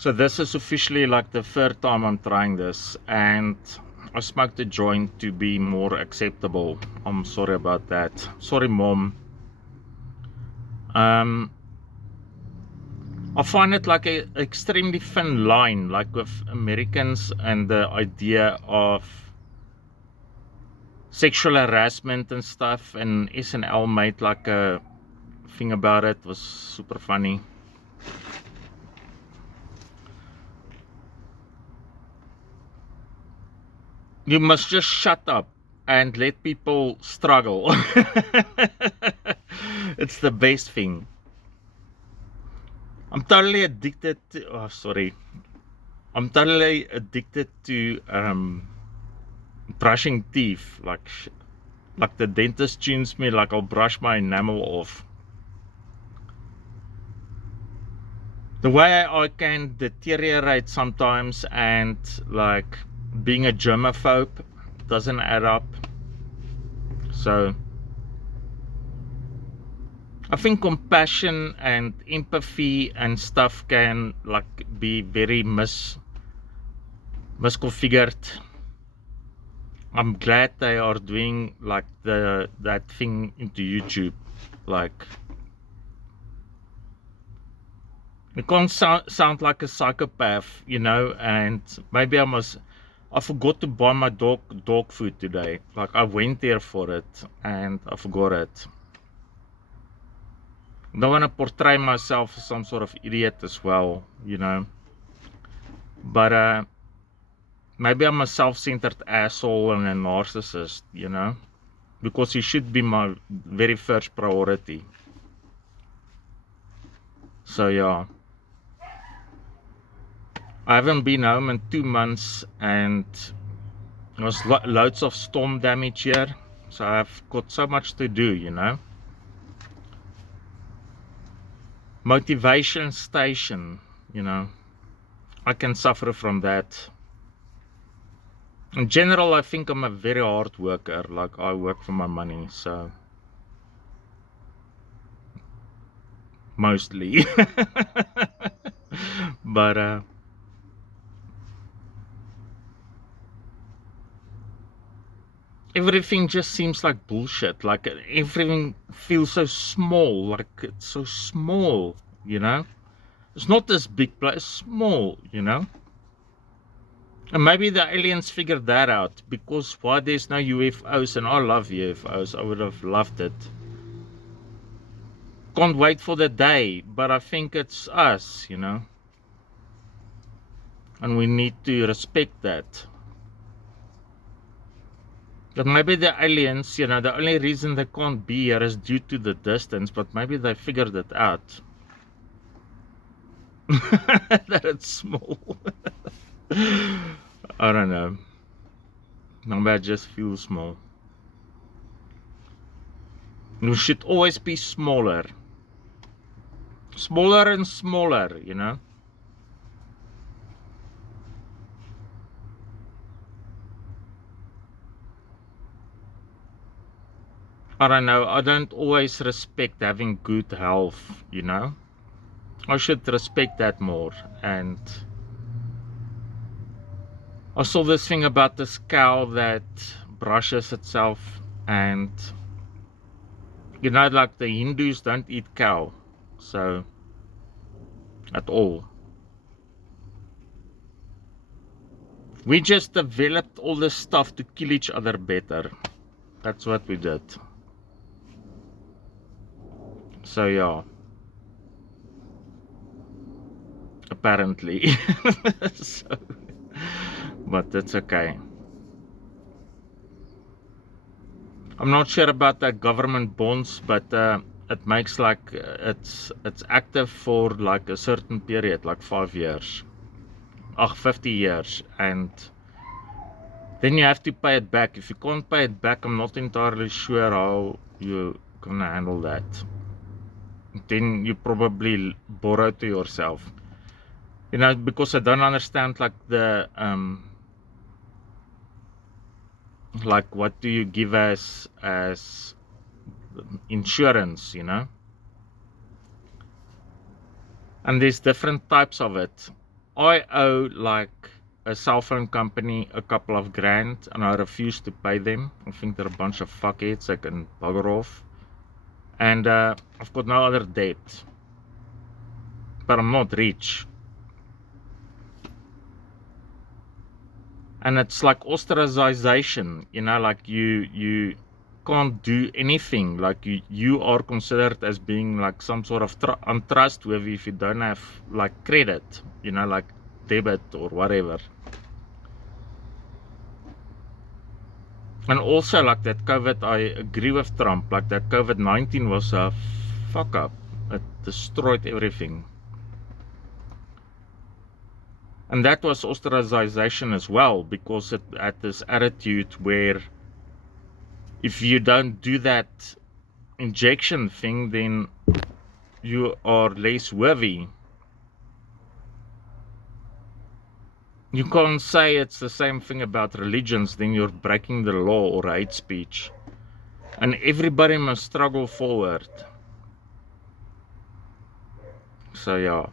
So this is officially like the third time I'm trying this, and I smoked a joint to be more acceptable. I'm sorry about that. Sorry, Mom. I find it like a extremely thin line, like with Americans and the idea of sexual harassment and stuff, and SNL made like a thing about it. It was super funny. You must just shut up and let people struggle. It's the best thing. I'm totally addicted to, oh sorry. I'm totally addicted to brushing teeth. Like the dentist tunes me, like I'll brush my enamel off. The way I can deteriorate sometimes, and like being a germaphobe doesn't add up. So I think compassion and empathy and stuff can like be very misconfigured. I'm glad they are doing like that thing into YouTube. Like, you can't sound like a psychopath, you know. And maybe I forgot to buy my dog food today. Like, I went there for it and I forgot it. I don't want to portray myself as some sort of idiot as well, you know. But maybe I'm a self-centered asshole and a narcissist, you know, because he should be my very first priority. So yeah, I haven't been home in 2 months, and there's loads of storm damage here, so I've got so much to do, you know. Motivation station, you know, I can suffer from that. In general, I think I'm a very hard worker. Like, I work for my money, so mostly. But everything just seems like bullshit. Like, everything feels so small. Like, it's so small, you know. It's not this big place, it's small, you know. And maybe the aliens figured that out, because why there's no UFOs, and I love UFOs. I would have loved it. Can't wait for the day, but I think it's us, you know. And we need to respect that. But maybe the aliens, you know, the only reason they can't be here is due to the distance, but maybe they figured it out. That it's small. I don't know. Maybe I just feel small. We should always be smaller. Smaller and smaller, you know. I don't know. I don't always respect having good health, you know. I should respect that more. And I saw this thing about this cow that brushes itself, and you know, like the Hindus don't eat cow, so at all. We just developed all this stuff to kill each other better. That's what we did. So yeah, apparently. So, but that's okay. I'm not sure about that government bonds, but it makes like it's active for like a certain period, like 5 years, 50 years, and then you have to pay it back. If you can't pay it back, I'm not entirely sure how you're gonna handle that. Then you probably borrow to yourself, you know, because I don't understand like the like, what do you give as insurance, you know. And there's different types of it. I owe like a cell phone company a couple of grand and I refuse to pay them. I think they're a bunch of fuckheads, I can bugger off. And I've got no other debt. But I'm not rich. And it's like ostracization, you know, like you can't do anything. Like you are considered as being like some sort of untrustworthy if you don't have like credit, you know, like debit or whatever. And also like that COVID, I agree with Trump, like that COVID-19 was a fuck up. It destroyed everything. And that was ostracization as well, because it had this attitude where if you don't do that injection thing, then you are less worthy. You can't say it's the same thing about religions, then you're breaking the law or hate speech. And everybody must struggle forward. So yeah.